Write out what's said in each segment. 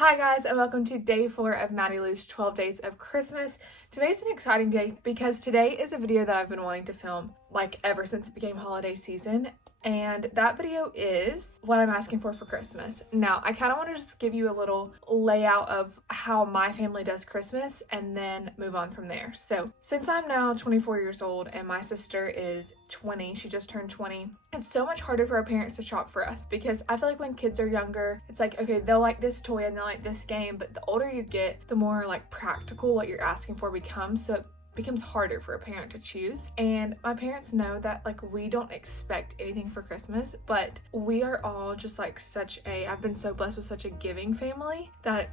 Hi guys, and welcome to day 4 of Madi Loo's 12 Days of Christmas. Today's an exciting day because today is a video that I've been wanting to film ever since it became holiday season, and that video is what I'm asking for Christmas. Now, I kind of want to just give you a little layout of how my family does Christmas and then move on from there. So, since I'm now 24 years old and my sister is 20, she just turned 20, it's so much harder for our parents to shop for us because I feel like when kids are younger, it's like, okay, they'll like this toy and they'll like this game, but the older you get, the more practical what you're asking for becomes. So it becomes harder for a parent to choose. And my parents know that we don't expect anything for Christmas, but we are all just I've been so blessed with such a giving family that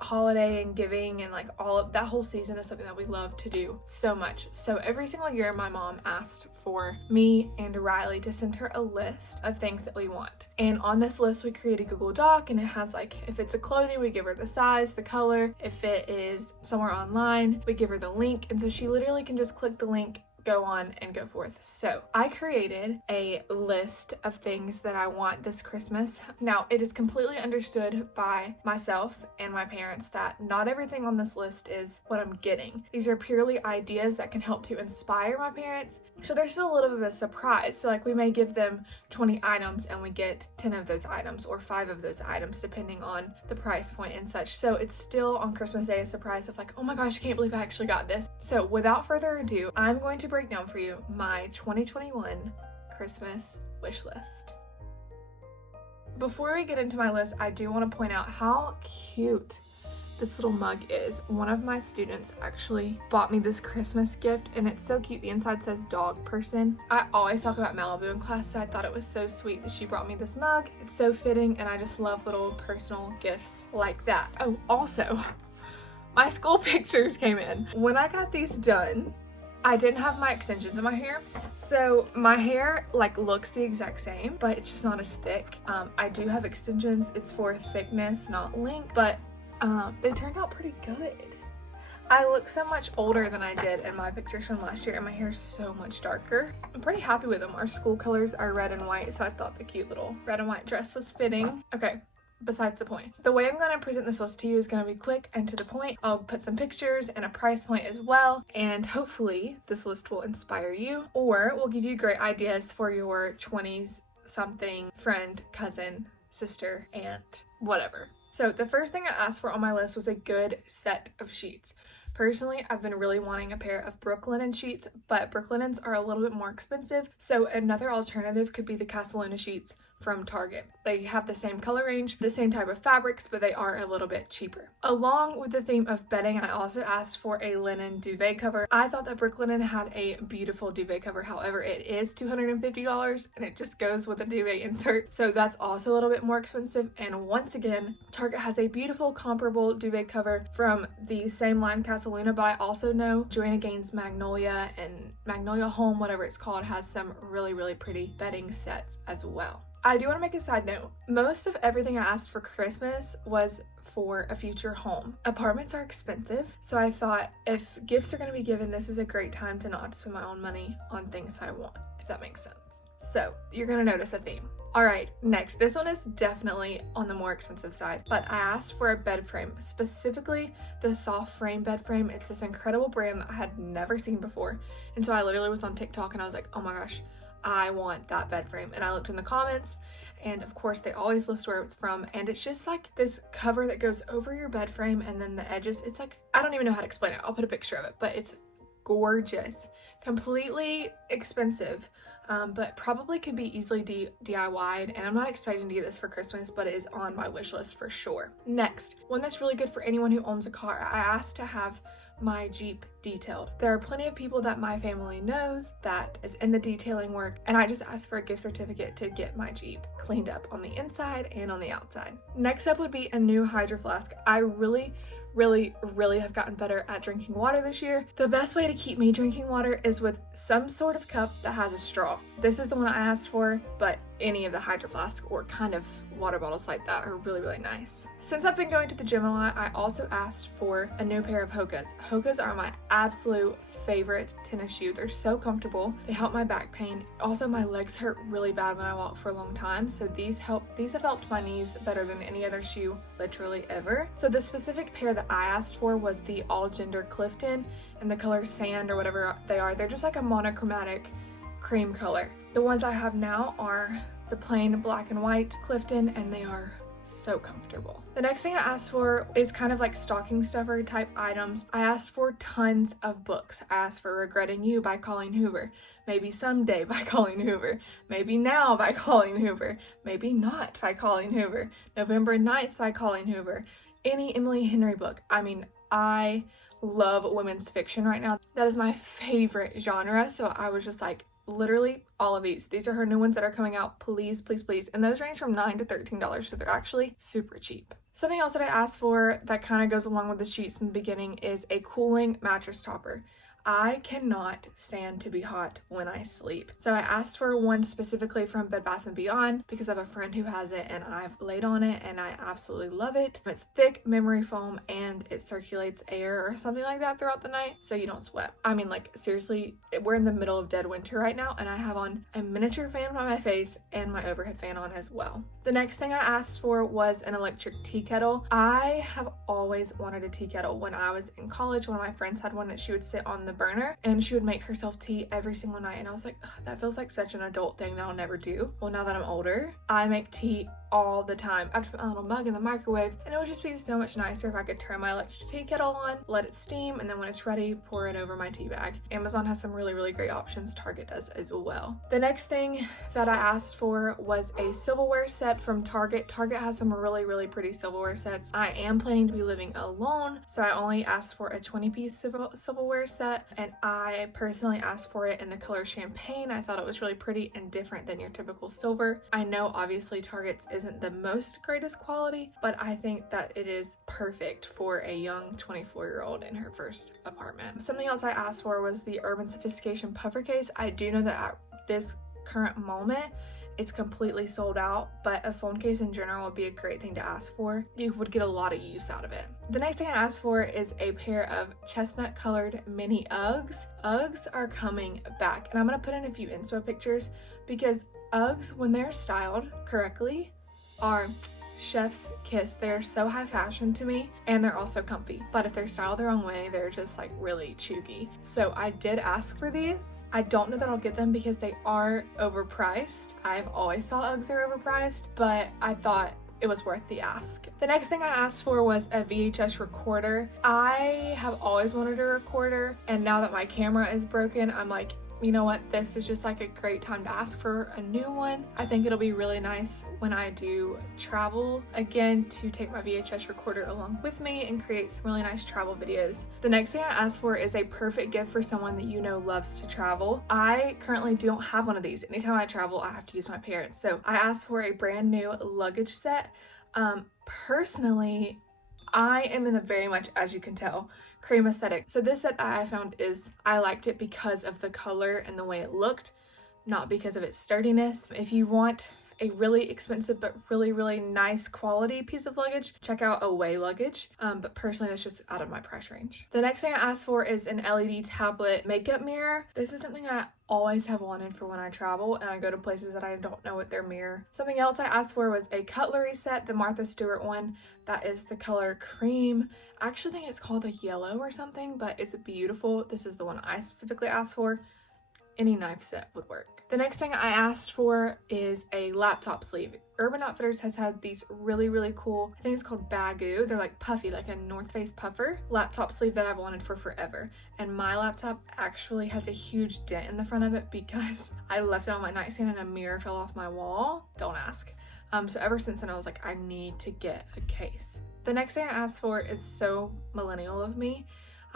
holiday and giving and all of that whole season is something that we love to do so much. So every single year my mom asked for me and Riley to send her a list of things that we want, and on this list we create a Google Doc, and it has if it's a clothing, we give her the size, the color. If it is somewhere online, we give her the link, and so she literally can just click the link, go on, and go forth. So I created a list of things that I want this Christmas. Now, it is completely understood by myself and my parents that not everything on this list is what I'm getting. These are purely ideas that can help to inspire my parents. So there's still a little bit of a surprise. So we may give them 20 items and we get 10 of those items or 5 of those items depending on the price point and such. So it's still on Christmas Day a surprise of oh my gosh, I can't believe I actually got this. So without further ado, I'm going to break down for you my 2021 Christmas wish list. Before we get into my list, I do want to point out how cute this little mug is. One of my students actually bought me this Christmas gift, and it's so cute. The inside says dog person. I always talk about Malibu in class, so I thought it was so sweet that she brought me this mug. It's so fitting, and I just love little personal gifts like that. Oh, also, my school pictures came in. When I got these done, I didn't have my extensions in my hair, so my hair looks the exact same, but it's just not as thick. I do have extensions. It's for thickness, not length, but they turned out pretty good. I look so much older than I did in my pictures from last year, and my hair is so much darker. I'm pretty happy with them. Our school colors are red and white, so I thought the cute little red and white dress was fitting. Okay. Besides the point. The way I'm going to present this list to you is going to be quick and to the point. I'll put some pictures and a price point as well, and hopefully this list will inspire you or will give you great ideas for your 20s something friend, cousin, sister, aunt, whatever. So the first thing I asked for on my list was a good set of sheets. Personally, I've been really wanting a pair of Brooklinen sheets, but Brooklinens are a little bit more expensive, so another alternative could be the Casaluna sheets from Target. They have the same color range, the same type of fabrics, but they are a little bit cheaper. Along with the theme of bedding, and I also asked for a linen duvet cover. I thought that Brooklinen had a beautiful duvet cover, however it is $250 and it just goes with a duvet insert, so that's also a little bit more expensive. And once again, Target has a beautiful comparable duvet cover from the same line, Casaluna, but I also know Joanna Gaines Magnolia and Magnolia Home, whatever it's called, has some really pretty bedding sets as well. I do want to make a side note. Most of everything I asked for Christmas was for a future home. Apartments are expensive, so I thought if gifts are going to be given, this is a great time to not spend my own money on things I want, if that makes sense. So you're going to notice a theme. Alright, next. This one is definitely on the more expensive side, but I asked for a bed frame, specifically the soft frame bed frame. It's this incredible brand that I had never seen before, and so I literally was on TikTok and I was like, oh my gosh, I want that bed frame. And I looked in the comments, and of course they always list where it's from, and it's just this cover that goes over your bed frame, and then the edges, it's I don't even know how to explain it. I'll put a picture of it, but it's gorgeous. Completely expensive, but probably could be easily DIY'd, and I'm not expecting to get this for Christmas, but it is on my wish list for sure. Next, one that's really good for anyone who owns a car. I asked to have my Jeep detailed. There are plenty of people that my family knows that is in the detailing work, and I just asked for a gift certificate to get my Jeep cleaned up on the inside and on the outside. Next up would be a new Hydro Flask. I really have gotten better at drinking water this year. The best way to keep me drinking water is with some sort of cup that has a straw. This is the one I asked for, but any of the Hydro Flask or kind of water bottles like that are really, really nice. Since I've been going to the gym a lot, I also asked for a new pair of Hokas. Hokas are my absolute favorite tennis shoe. They're so comfortable. They help my back pain. Also, my legs hurt really bad when I walk for a long time, so these have helped my knees better than any other shoe literally ever. So the specific pair that I asked for was the all gender Clifton in the color sand or whatever they are. They're just like a monochromatic cream color. The ones I have now are the plain black and white Clifton, and they are so comfortable. The next thing I asked for is kind of like stocking stuffer type items. I asked for tons of books. I asked for Regretting You by Colleen Hoover, Maybe Someday by Colleen Hoover, Maybe Now by Colleen Hoover, Maybe Not by Colleen Hoover, November 9th by Colleen Hoover, any Emily Henry book. I mean, I love women's fiction right now. That is my favorite genre, so I was just like, literally all of these. These are her new ones that are coming out. Please, please, please. And those range from $9 to $13, so they're actually super cheap. Something else that I asked for that kind of goes along with the sheets in the beginning is a cooling mattress topper. I cannot stand to be hot when I sleep. So I asked for one specifically from Bed Bath & Beyond because I have a friend who has it and I've laid on it and I absolutely love it. It's thick memory foam and it circulates air or something like that throughout the night so you don't sweat. I mean, like, seriously, we're in the middle of dead winter right now and I have on a miniature fan by my face and my overhead fan on as well. The next thing I asked for was an electric tea kettle. I have always wanted a tea kettle. When I was in college, one of my friends had one that she would sit on the burner and she would make herself tea every single night, and I was like, that feels like such an adult thing that I'll never do. Well, now that I'm older, I make tea all the time. I have to put my little mug in the microwave, and it would just be so much nicer if I could turn my electric tea kettle on, let it steam, and then when it's ready, pour it over my tea bag. Amazon has some really, really great options. Target does as well. The next thing that I asked for was a silverware set from Target. Target has some really, really pretty silverware sets. I am planning to be living alone, so I only asked for a 20-piece silverware set, and I personally asked for it in the color champagne. I thought it was really pretty and different than your typical silver. I know obviously Target's isn't the most greatest quality, but I think that it is perfect for a young 24-year-old in her first apartment. Something else I asked for was the Urban Sophistication puffer case. I do know that at this current moment it's completely sold out, but a phone case in general would be a great thing to ask for. You would get a lot of use out of it. The next thing I asked for is a pair of chestnut colored mini Uggs. Uggs are coming back, and I'm gonna put in a few Insta pictures because Uggs, when they're styled correctly, are chef's kiss. They are so high fashion to me, and they're also comfy, but if they're styled the wrong way, they're just like really chuggy. So I did ask for these. I don't know that I'll get them because they are overpriced. I've always thought Uggs are overpriced, but I thought it was worth the ask. The next thing I asked for was a VHS recorder. I have always wanted a recorder, and now that my camera is broken, I'm like, you know what, this is just like a great time to ask for a new one. I think it'll be really nice when I do travel again to take my VHS recorder along with me and create some really nice travel videos. The next thing I asked for is a perfect gift for someone that you know loves to travel. I currently don't have one of these. Anytime I travel, I have to use my parents. So I asked for a brand new luggage set. Personally, I am in a very much, as you can tell, cream aesthetic. So this set that I found I liked it because of the color and the way it looked, not because of its sturdiness. If you want a really expensive but really, really nice quality piece of luggage, check out Away luggage. But personally, that's just out of my price range. The next thing I asked for is an LED tablet makeup mirror. This is something I always have wanted for when I travel and I go to places that I don't know what their mirror. Something else I asked for was a cutlery set, the Martha Stewart one. That is the color cream. I actually think it's called a yellow or something, but it's beautiful. This is the one I specifically asked for. Any knife set would work. The next thing I asked for is a laptop sleeve. Urban Outfitters has had these really, really cool, I think it's called Bagoo. They're like puffy, like a North Face puffer laptop sleeve that I've wanted for forever. And my laptop actually has a huge dent in the front of it because I left it on my nightstand and a mirror fell off my wall. Don't ask. So ever since then I was like, I need to get a case. The next thing I asked for is so millennial of me.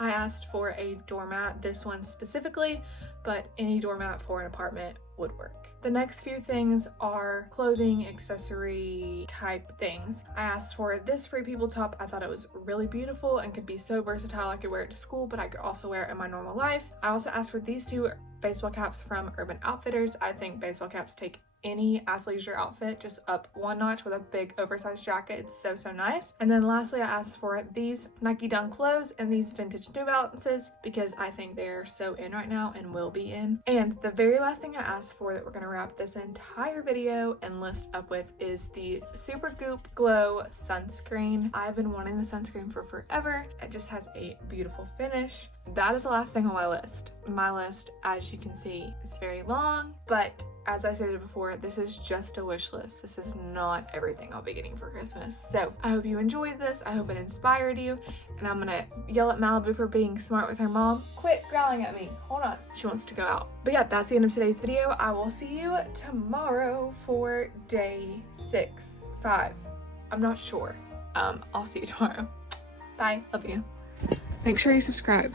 I asked for a doormat, this one specifically, but any doormat for an apartment would work. The next few things are clothing, accessory type things. I asked for this Free People top. I thought it was really beautiful and could be so versatile. I could wear it to school, but I could also wear it in my normal life. I also asked for these two baseball caps from Urban Outfitters. I think baseball caps take any athleisure outfit just up one notch with a big oversized jacket. It's so nice. And then lastly, I asked for these Nike Dunk lows and these vintage New Balances because I think they're so in right now and will be in. And the very last thing I asked for that we're gonna wrap this entire video and list up with is the Super Goop Glow sunscreen. I've been wanting the sunscreen for forever. It just has a beautiful finish. That is the last thing on my list. My list, as you can see, is very long, but as I stated before, this is just a wish list. This is not everything I'll be getting for Christmas. So I hope you enjoyed this. I hope it inspired you. And I'm gonna yell at Malibu for being smart with her mom. Quit growling at me. Hold on. She wants to go out. But yeah, that's the end of today's video. I will see you tomorrow for day 6, 5. I'm not sure. I'll see you tomorrow. Bye. Love you. Make sure you subscribe.